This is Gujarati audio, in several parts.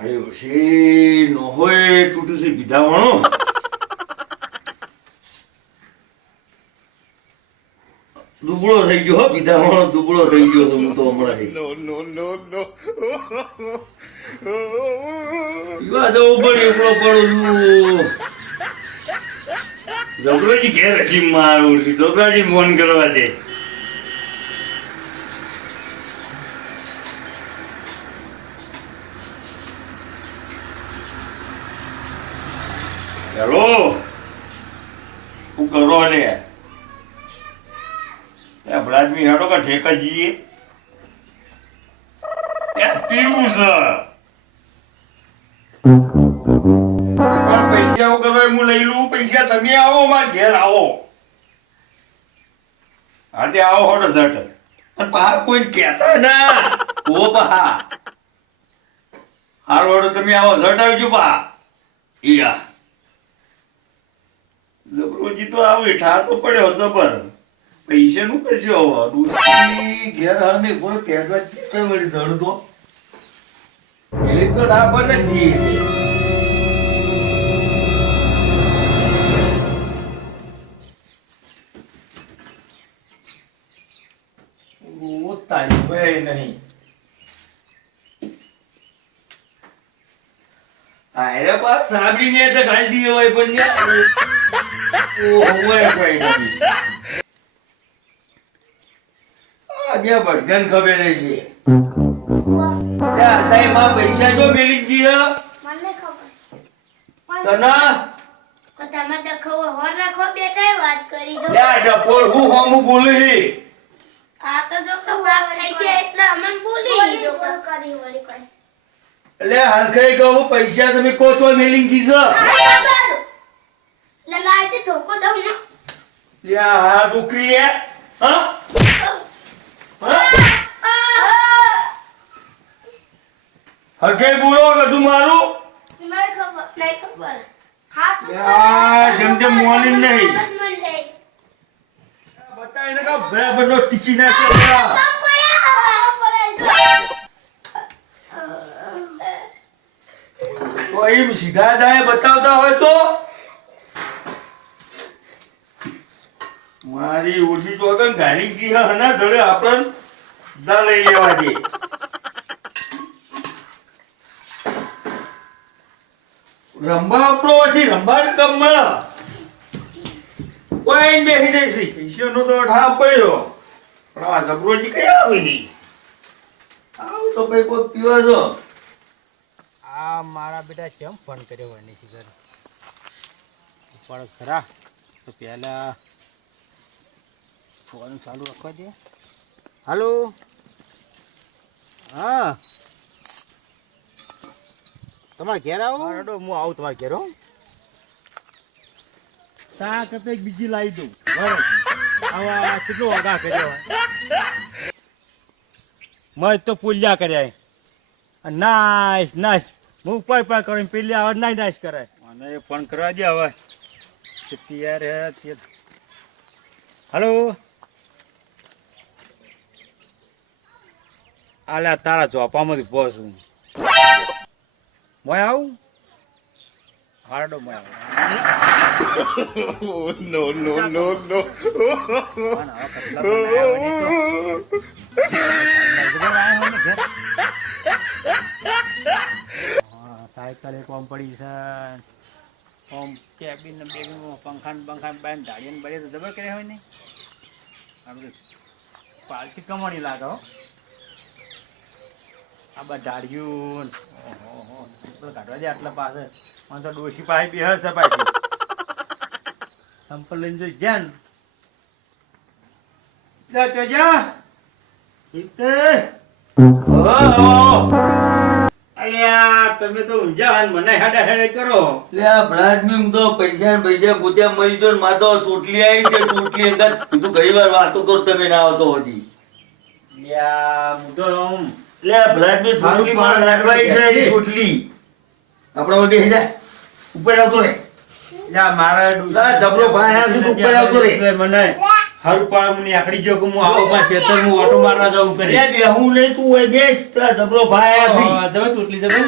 આયો છે નો હોય તૂટું છે વિધાવણો દુબળો થઈ ગયો હો વિધાવણો દુબળો થઈ ગયો તો હું તો હમણાં પીવા જવું પડે એકલો પડું છું જબરોજી ઘેર હસી મારું છું જબરાજી ફોન કરવા દે હેલો શું કરો ને ભલાદમી હેડો કા ઠેકા જઈએ પીવું છે પૈસા કરવા હું લઈ લઉં પૈસા તમે આવો મારા ઘેર આવો હા તે આવો હોડો સટ અને બહાર કોઈ કહેતા ના ઓ બહા હાર હોડો તમે આવો સટ આવજો બા ઈયા જબરોજી તો આવે ઠા તો પડ્યો જબર પૈસા નું કરજો હવે ઘેર હામે બોલ કહેવા કેટલા વળી ચડતો એલી તો ડાબર નથી ઓ તારી ભાઈ નહીં અરે બા સાબી ને તો ગાડી દીધી હોય પણ ઓ હોય કોઈ નહીં બે ભટકન ખબર છે યાર તઈ માં પૈસા જો મેલી જી મને ખબર તના કો તમે તો ખવો હોર રાખો બેટા વાત કરી દો યાર ડપોર હું હોમ બોલી આ તો જો કે બાપ થઈ ગયા એટલે અમન બોલી જો કરી વળી કોઈ એટલે હરખઈ કહું પૈસા તમે કો તો મેલી જી છો ખબર લલાઈ તે ધોકો દઉં ને યા હા ડુકરી હે હા હરખઈ બોલો કે તું મારું મને ખબર નહીં ખબર હાથ યાર જેમ જેમ મોર્નિંગ નહીં બતાય ને કા બરાબર નો ટીચી ના કે તો એમ સીધા જાય બતાવતા હોય તો મારી ઓછી ચોગન ગાડી કી હના જડે આપણ દા લઈ લેવા દે રંબા આપણો હતી રંબા ને કમમાં કોઈ બેસી જઈશી પૈસા નો તો ઠાપ પડ્યો પણ આ જબરોજી કઈ આવી આવ તો ભાઈ કોઈ પીવા જો આ મારા બેટા કેમ ફોન કર્યો હોય નહીં ખબર પણ ખરા તો પહેલા ફોન ચાલુ રાખવા દે હાલો હા તમારે ઘેર આવો રેડો હું આવું તમારે ઘેર હો ચા કપે બીજી લાવી દઉં બરાબર આવા કેટલો વાગા કર્યો મજ તો પૂલ્યા કર્યા નાઈસ નાઈસ હું ઉપર પર કરીને પેલી આવા નાઈ નાઈસ કરે અને એ ફોન કરવા દે હવે તૈયાર હે હાલો આલા તારા ચોપામાંથી પહોંચું મોય આવું હારડો મોય આવું નો નો નો નો સાયકલ એક ઓમ પડી છે ઓમ કેબિન ને બેબિન પંખા બાંધ ધાડીને બળે તો જબર કરે હોય ને આપણે પાર્ટી કમાણી લાગે હો આ બધા ધાડ્યું ઓહો કાઢવા દે આટલા પાસે મને તો ડોશી પાસે બિહાર સપાય છે સંપલ લઈને જોઈ જ્યાં જા જા અલ્યા તમે તો ઊંઝા મને હેડા હેડ કરો લે આ ભલાદમી હું તો પૈસા ગોત્યા મરી જો ને માતો ચોટલી આવી છે ચોટલી અંદર તું ઘણી વાર વાતો કરો તમે ના આવતો હતી લ્યા હું તો લે ભલાદમી ચોટલી માર લાગવાઈ છે ચોટલી આપણા બેહી જા ઉપર આવતો રે લ્યા મારા લા જબરો ભાઈ આ સુધી ઉપર આવતો રે મને હર પાળ મુની આકડી જો કે હું આવો માં ખેતર હું ઓટો મારવા જાઉં કરી લે બે હું નહીં તું હોય બેસ પેલા જબરો ભાઈ આ છે જબર ચોટલી જબર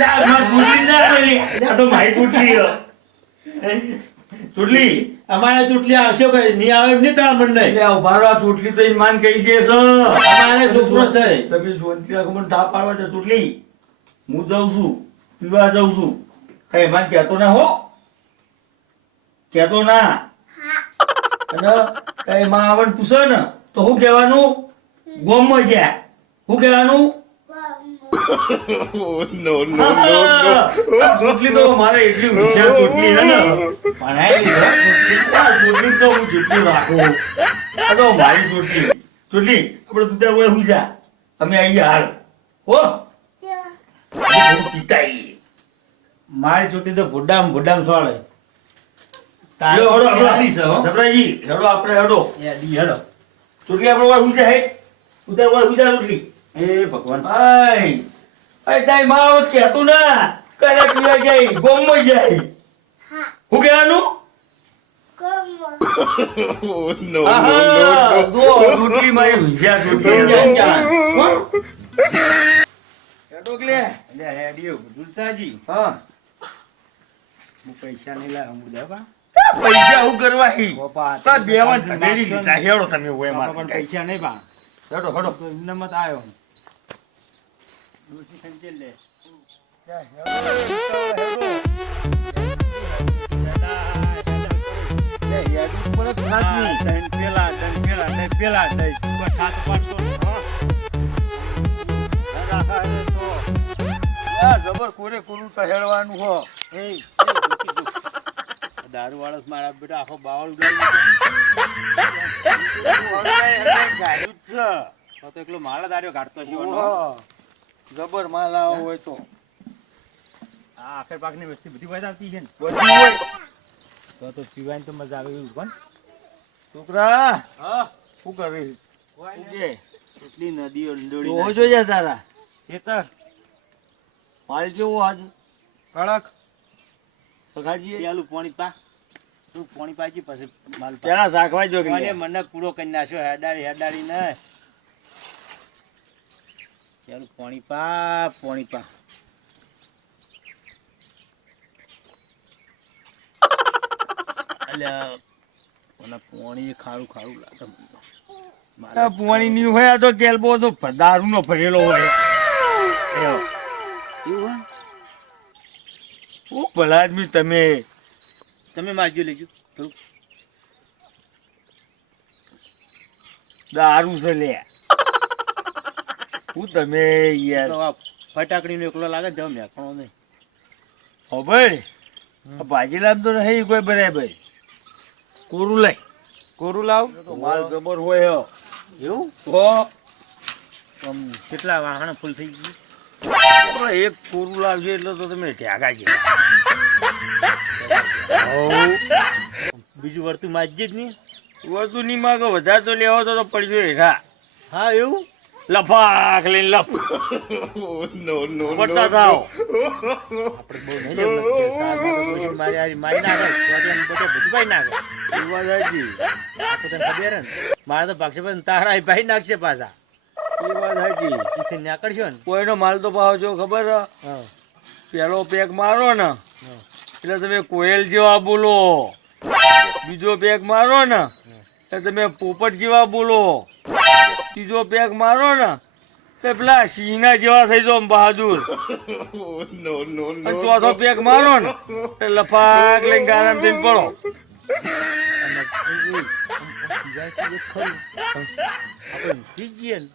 યાર માર ચૂંટણી ના મળી આ તો મારી ચૂંટણી હે. ચૂંટણી અમારે ચૂંટણી આવશે કઈ નહીં આવે એમ નહીં તારા મન નહીં એટલે ઉભા રહો, આ ચૂંટણી તો ઈ માન કહી દે છે. અમારે છોકરો છે તમે શાંતિ રાખો, મને તાપ પાડવા છે. ચૂંટણી હું જાઉં છું, પીવા જાઉં છું. કઈ માન કહેતો ના હો, કહેતો ના. અને કઈ માં આવન પૂછે ને તો શું કહેવાનું? ગોમમાં જ્યાં શું કહેવાનું? ચૂંટણી તો મારે એટલી હોશિયાર ચૂંટણી છે ને, ભણાયેલી છે. ચૂંટણી તો હું જેટલી રાખું. આ તો મારી ચૂંટણી. ચૂંટણી આપણે તું ત્યાં હોય હું જા, અમે આવી ગયા હાલ. હો થોડું પીતા આવીએ. મારી ચૂંટણી તો ભુડામ સોળે લ્યો, હેડો આપણે. તારી છે હો જબરાજી, હેડો આપણે હેડો. યાદી હેડો ચૂંટણી આપણે હોય હું જા હેડ. ઉતાર હોય હું જા ચૂંટણી. એ ભગવાન આય તારી માં આવત કહેતું ના, કદાચ પીવા જાય, ગોમમાં જાય. શું કહેવાનું? આહા, જો ચૂંટણી મારી હોશિયાર ચૂંટણી. હો? હેડો કે લે. એટલે હેડિયો દુલતાજી હા, હું પૈસા નહીં લાવ્યો હું દેવા પૈસા હું કરવા હી? બાપા તાર બેવાન તમેરી લીધા. હેડો તમે હોય બાપા મારે. પણ પૈસા નહીં પા હેડો હેડો. તો એમને મત આવ્યો ડોશી ખંચેલ લે જબર કોરે કોરું તો હેડવાનું હો. દારૂ વાળો મારા બેટા આખો બાવળ તો એકલો માળા દાર્યો કાઢતો છે જબર માલ આવો હોય તો આ આખર પાકની વસ્તી બધી વાત આવતી છે ને બધું હોય. તો પીવાની તો મજા આવે એવું કોણ છોકરા હા શું કરે? શું કે? એટલી નદીઓ તો ડોળી જોઈએ તારા ખેતર માલ જેવો આજ કડક સખાજી પેલું પાણી પા તું પાણી પાજી પછી માલ પા પેલા શાકભાજી જો કે મને મને પૂરો કરી નાખ્યો હેડાડી ને પેલું પાણી પા અલ્યા મને પાણી ખારું લાગે મને તો. આ પોણી ની હોય, આ તો કેલ્બો તો દારૂ નો ભરેલો હોય. એવું હોય ઓ ભલા આદમી તમે. તમે મારજો લેજો થોડું દારૂ છે લે. હું તમે યાર ફટાકડી નો એકલો લાગે જાવ મેકણો નહીં હો ભાઈ, આ ભાજી લાવ તો નહીં કોઈ બરાબર. કોરું લઈ કોરું લાવ તો માલ જબર હોય હો. એવું તો આમ કેટલા વાહણ ફૂલ થઈ ગયું આપણે એક કોરું લાવજો એટલે તો તમે ઠ્યાગા છે. બીજું વર્તું માજે જ નહીં વધુ નહીં માગો, વધારે તો લેવો તો પડજો હેઠા. હા એવું લફાક લઈને લફ પડતા થાવ. આપણે બહુ નહીં લેવું નથી. સાલમાં તો ડોશી મારી હારી મારી નાખે ચોટિયાને બધે બધું ભાઈ નાખે એ વાત સાચી. આ તો તને ખબર હે ને મારે તો ભાગશે પણ તારા ભાઈ નાખશે પાછા એ વાત સાચી. ઈથી નીકળશો ને કોઈનો માલ તો ભાવ જો ખબર છે? હા પેલો પેક મારો ને હા એટલે તમે કોયલ જેવા બોલો, બીજો પેક મારો ને એટલે તમે પોપટ જેવા બોલો, ત્રીજો પેક મારો ને તો પેલા સિંહના જેવા થઈ જાઓ બહાદુર. અને ચોથો પેક મારો ને એટલે લફાક લઈને ગારામ થઈને પડો. અને ખરું આપણે ઊંઘી જઈએ ને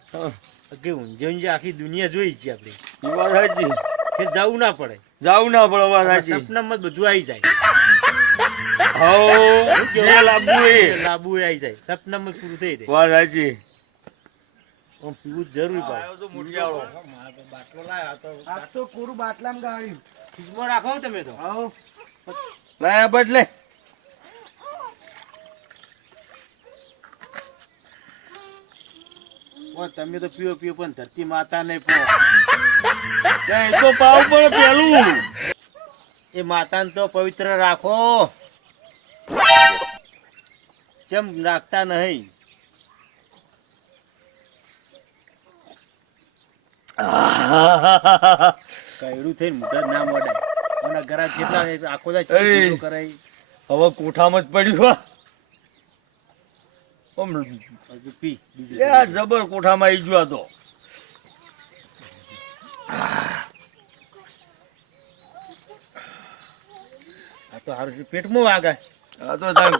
કે ઊંઝે આખી દુનિયા જોઈ છે આપણે એ વાત સાચી. ફેર જવું ના પડે જાવું ના પડે. વાત સાચી. સપનામાં જ બધું આવી જાય હો જે લાવવું એ. લાંબુ આવી જાય સપનામાં જ પૂરું થઈ જાય વાત સાચી. આમ પીવું જ જરૂરી પડે આવ્યો તો મૂઠિયાળો. બાટલો લાવ્યો આ તો પૂરું બાટલામાં ગાળ્યું ફ્રીજમાં રાખો તમે તો આવો લાયા બદલે. તમે તો પીઓ પણ ધરતી માતા નહીં પો એ તો પાવ પડે પેલું. એ માતાને તો પવિત્ર રાખો કેમ રાખતા નહીં કયડું થઈને મોઢા ના મોડાય અને ઘરા કેટલા આખો દા એ. કરાય હવે કોઠામાં જ પડ્યું હો. આમ હજુ પી બીજું લે આ જબર કોઠામાં આવી ગયો આ તો. આ તો હારું પેટમાં વાગે આ તો તાર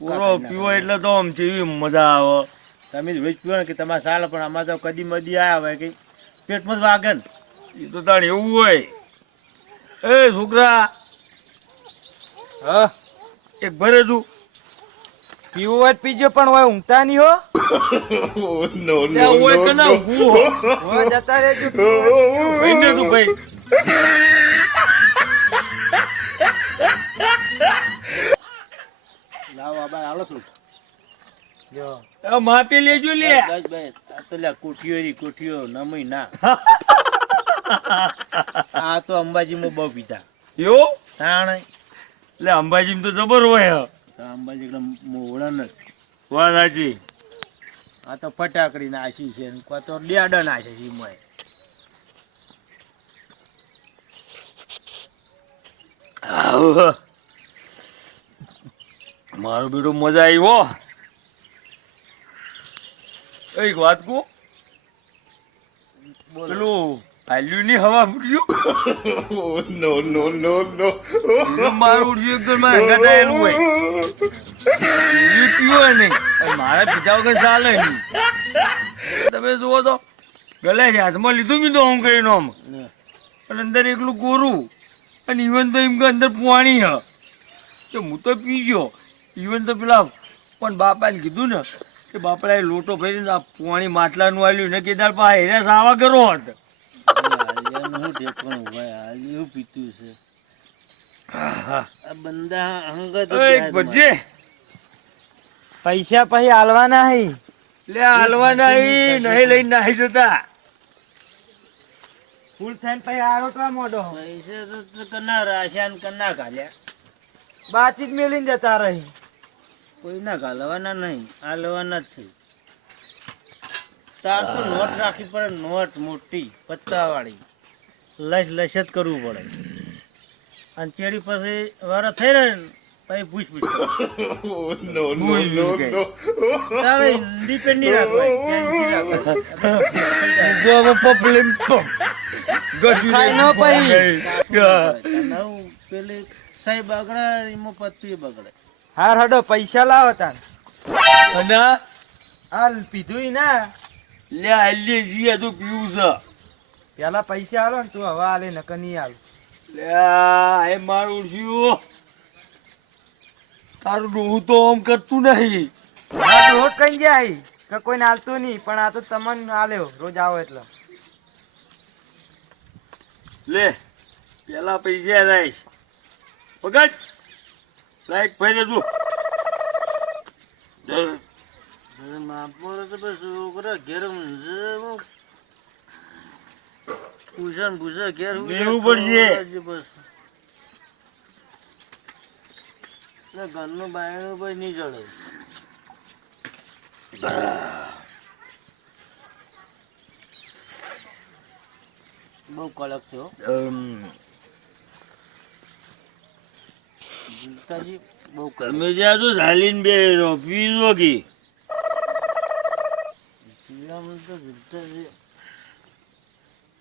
કોરો પીવો એટલે તો આમ જેવી મજા આવે. તમે રોજ પીવો ને કે તમારે સાલ પણ આમાં તો કદી મદી આવ્યા હોય કે પેટમાં જ વાગે ને એ તો તાર એવું હોય. એ છોકરા હા એક ભરે તું પીવો હોય પીજો પણ હોય ઊંઘતા નહીં હો ત્યાં હોય કે ના ઊંઘવું હો. જતા રહેજો ભાઈ ને તું ભાઈ લાવો આબા હાલો છું જો આ માપી લેજો લે. બસ બસ આ તો લ્યા કોઠીઓ નમી ના આ તો અંબાજીમાં બહુ પીતા યો તાણ એટલે અંબાજી તો જબર હોય. તો અંબાજી એકદમ મોવડા ન વાત સાચી. આ તો ફટાકડી નાખી છે ને કોઈ તો ડેડા નાખે છે મોય આવ. મારો બેટો મજા આવી હો. એક વાત કહું પેલું આલ્યું ની હવા ફૂટ્યું મારું ઉડ્યું એકદમ મારે હંગાતાયેલું હોય પીવો નહીં અને મારા પીધા વગર ચાલે નહીં. તમે જુઓ તો ગલે હાથમાં લીધું મીધું આમ કરીને આમ અને અંદર એકલું કોરું અને ઇવન તો એમ કે અંદર પાણી હ કે હું તો પી ગયો. ઇવન તો પેલા પણ બાપાને કીધું ને કે બાપડાએ લોટો ભરીને આ પાણી માટલાનું આલ્યું ને કેદાર પા હેરા સાવા કરો હોત. હું ઢેકણું ભાઈ હાલ્યું પીતું છે આ બંદા અંગત એક ભજે પૈસા પછી હાલવાના હે લે હાલવા નહીં લઈને નાહી જતા. ફૂલ થઈને પછી આરોટવા મોડો પૈસા તો કના રાખ્યા ને કના કાલ્યા બાતી જ મેલીને જતા રહી કોઈ ના ઘાલવાના નહીં હાલવાના જ છે. તાર તો નોટ રાખવી પડે નોટ મોટી પત્તા વાળી લસ જ કરવું પડે અને ચેડી પછી વારા થઈ રહે ને પછી પૂછ તારે ડિપેન્ડ નહીં રાખવું પેલી સાહેબ બગડે એમાં પત્તી બગડે. હાર હડો પૈસા લાવો તાન અને હાલ પીધું ના લે આલ્યે જીએ તો પીવું છે. પેલા પૈસા હાલો ને તું હવે હાલે નકર નહીં હાલ લે એ મારું ઉડ્યું તારું ડોહું તો આમ કરતું નહીં. રોજ કઈ જાય કે કોઈને હાલતું નહીં પણ આ તો તમને હાલ્યો રોજ આવો એટલે લે પેલા પૈસા રાઈશ પકડ લાઈટ ફેરે તું છોકરા ઘેર પૂછન પૂછે ઘેર લેવું પડશે. ઘરનું બાયણું ભાઈ નહીં ચડે બહુ કડક છે હો. જીલતાજી બહુ કડક તમે જ્યાં તો ઝાલીને બે પીજો કે જીલામાં તો જીલતાજી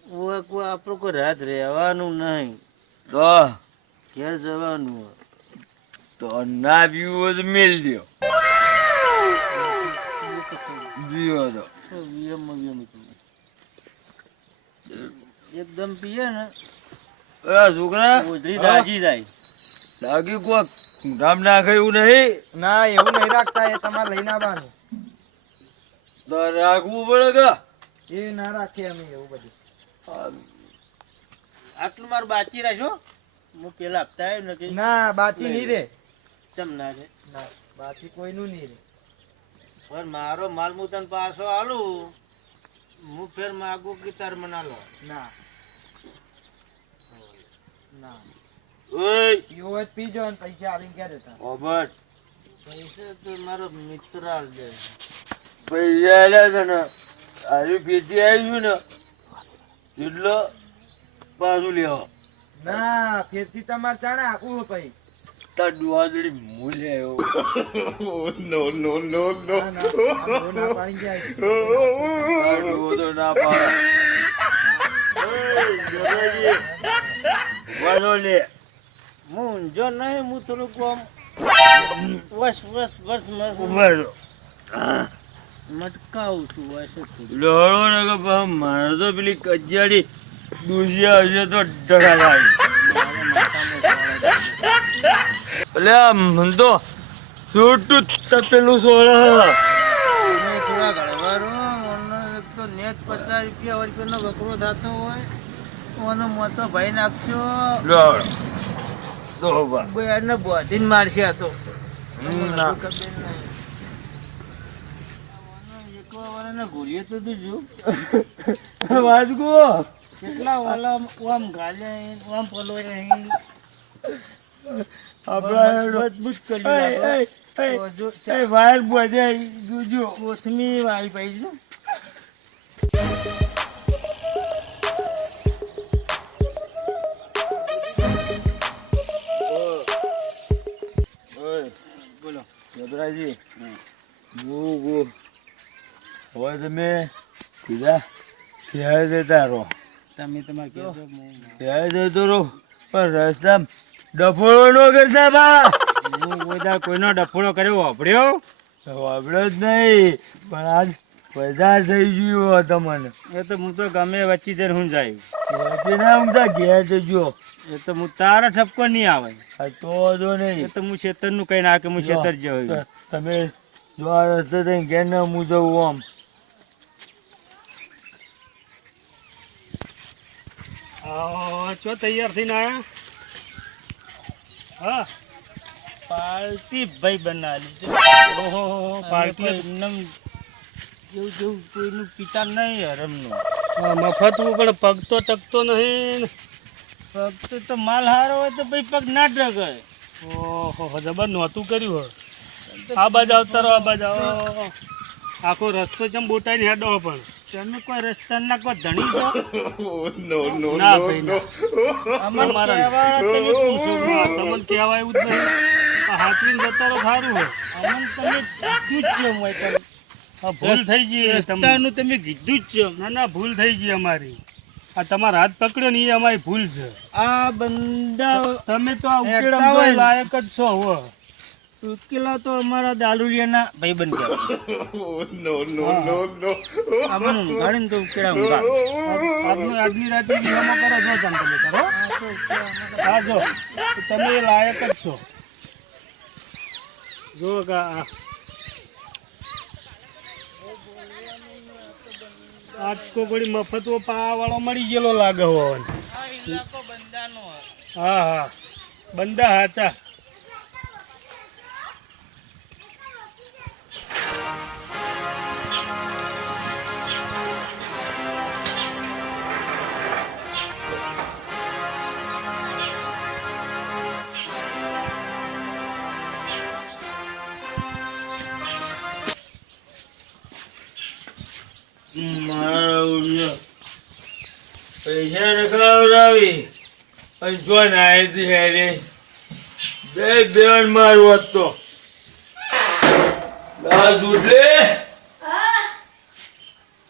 આપણું કોઈ રાત રહેવાનું નહીં તો ઘેર જવાનું હોય તો ના પીવું હોય તો મેલ દો પીવો તો એકદમ પીએ ને છોકરા ઓઢી દાજી જાય લાગી કોક રામ નાખે એવું નહીં. ના એવું નહીં રાખતા એ તમારે લઈને આવવાનું તો રાખવું પડે કે એ ના રાખીએ અમે એવું બધું આટલું મારું બાચી રાખો હું પેલા હપ્તા આવ્યો નથી ના બાચી નહીં રે ચમ ના રે ના બાચી કોઈનું નહીં રે પણ મારો માલ હું તને પાછો આલું હું ફેર માગું કે તાર મના લો ના ના ઓય પીવો જ પીજો અને પૈસા આવીને ક્યાં દેતા ઓબટ પૈસા તો મારો મિત્ર આલ દે પૈસા લે તને આરે પેટી આવ્યું ને એટલે પાછું લેવા ના ફેરથી તમારે ચાણે આખું ભાઈ તાર ડુઆદડી મૂલે આવ્યો ના પાડી જાય તાર ડુઓ તો ના પાડે વાલો લે હું જો નહીં હું થોડુંક આમ વસ મટકાવું છું વસ લોડો ને કે મારે તો પેલી કજિયાળી દુસિયા હશે તો ડરા જાય એટલે આમ તો છૂટું તપેલું સોળ થોડા ઘડવારો તો નેટ 50 રૂપિયા નો વકરો થતો હોય ઓનો મોતો ભાઈ નાખશો એને બોધીને મારશે આ તો ગોળીએ તો તું જો વાત ગો કેટલા વાલા આમ ગાલે આમ પલો રહી આપણા મજબૂત કરી વાયર બોજે જોજો કોથમી વાળી પાઈ જો બોલો જબરાજી હવે તમે કીધા ક્યારે જતા રહો તમે તમારે કહેજો ક્યારે જતો રહો પણ રસ્તા ડફોળો નો કરતા બા હું બધા કોઈનો ડફોળો કર્યો વાપર્યો વાપડ્યો જ નહીં પણ આજ વધારે થઈ ગયું તમને એ તો હું તો ગમે વચ્ચે જઈને હું જાય વચ્ચે ના ઊંઘતા ઘેર જજો એ તો હું તારા ઠપકો નહીં આવે આ તો વાંધો એ નહીં તો હું ખેતરનું કઈ ના કે હું ખેતર જવું તમે જો આ રસ્તે થઈને ઘેર ના હું જવું આમ ચો તૈયાર થઈને આયા હા પાર્ટી ભાઈ બનાવી ઓહો પાર્ટી નમ જેવું જેવું કોઈનું પિતા નહીં હરમનું મફત પણ પગ તો ટકતો નહીં પગ તો માલ હારો હોય તો ભાઈ પગ ના ટકે ઓહો જબર નહોતું કર્યું હોય આ બાજુ આવતા રહો આ બાજુ આવો આખો રસ્તો ચમ બોટાઈને હેડો પણ તમે કોઈ રસ્તાના કોઈ ધણી છો ના ભાઈ ના અમને અમારા કહેવાય તમે પૂછો તમને કહેવાય એવું જ નહીં આ હાથવીને જતા રહો સારું હોય અમને તમે કીધું જ છે હોય તમે આ ભૂલ થઈ ગઈ તમને રસ્તાનું તમે કીધું જ છે ના ના ભૂલ થઈ ગઈ અમારી આ તમારા હાથ પકડ્યો ને એ અમારી ભૂલ છે આ બંદા તમે તો આ હેડતા ઉકેડમ હોય ને. લાયક જ છો હો ઉકેલા તો અમારા દાલુરિયાના ભાઈબંધ કહેવાય અમને ઊંઘાડીને તો ઉકેલા ઊંઘાડ આજની રાતે નિયમો કરો છો તમે કરો હા જો તમે એ લાયક જ છો જો આજ કોકડી મફત પાવા વાળો મળી ગયેલો લાગે હોવાનો હા હા બંદા હાચા મારા ઉડ્યો પૈસા નખાવડાવી અને જો નાય તું હેરે બે બેન મારું હતો ચોટલી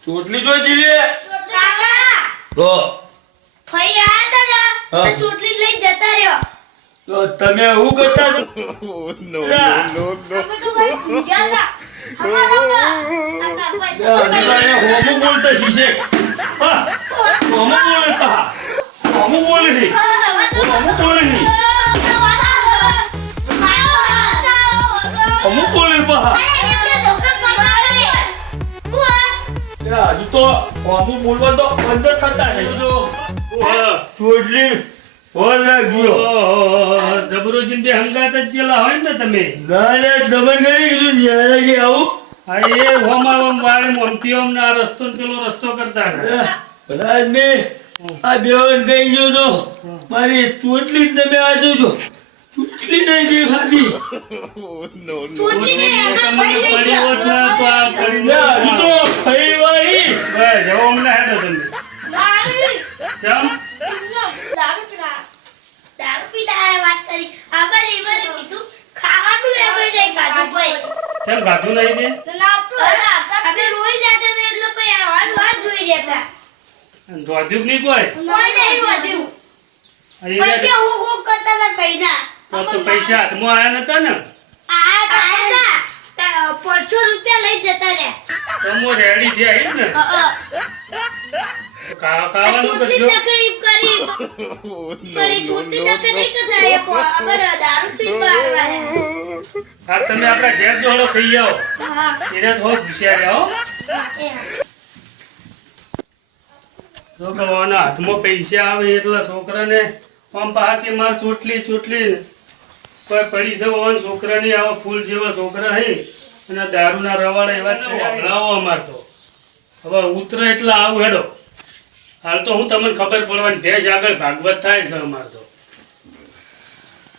ચોટલી જો જીવે તો ફઈ આયા હતા ને હા. તો ચોટલી લઈ જતા રહ્યો તો તમે શું કરતા હતા? અમે તો ભાઈ પૂજા હતા હોમો બોલતા શીશે હા હોમો બોલતા હોમો બોલે છે હોમો બોલે છે હોમો બોલે પા હજુ તો હોમો બોલવા તો અંદર થતા નહીં તો ચોટલી હોર રાખજો જબરોજીન બે હંગાત જ જેલા હોય ને તમે ગાલે દમન કરી કીધું જ્યારે કે આવું હા એ હોમાવમ વાળી મોમતી ઓમ ના રસ્તો ને પેલો રસ્તો કરતા હતા. કદાચ મેં આ બેવન કહી ગયો તો મારી ચોટલી જ તમે આ જોજો ચોટલી નહીં દેખાતી તમને પડી હોત ને તો આ કરીને હજુ તો ફરી વાળી પાયે વાત કરી આબર ઈવરે કીધું ખાવાનું એ ભાઈ નહીં ખાધું કોઈ કેમ ગાધું નહીં દે અમે રોઈ જતા હતા એટલે ભાઈ આવાજ વાત જોઈ લેતા જોજુક નહીં કોઈ કોઈ નહીં વધ્યું પૈસા હું કરતા હતા કઈ ના તો પૈસા હાથમાં આયા નતા ને આ 500 રૂપિયા લઈ જતા રે તમો રેડી થયા હે ને ખાવાનું છોટી કરજો તકલીફ કરી મારી છોટી તકલીફ નહીં કરતા અમર દારૂ પીવા આવ્યા હા તમે આપણા ઘેર જોડો ખાઈ આવો હા એને થોડો પૂછ્યા રહ્યા હો એ જો કહેવાના હાથમાં પૈસા આવે એટલે છોકરાને આમ પાકી માર ચોટલી કોઈ પડી છે ઓન છોકરાની આવા ફૂલ જેવા છોકરા હે અને દારૂના રવાડા એવા છે હમણાં અમાર તો હવે ઉતરે એટલે આવું હેડો હાલ તો હું તમને ખબર પડવાની ભેંસ આગળ ભાગવત થાય છે અમાર તો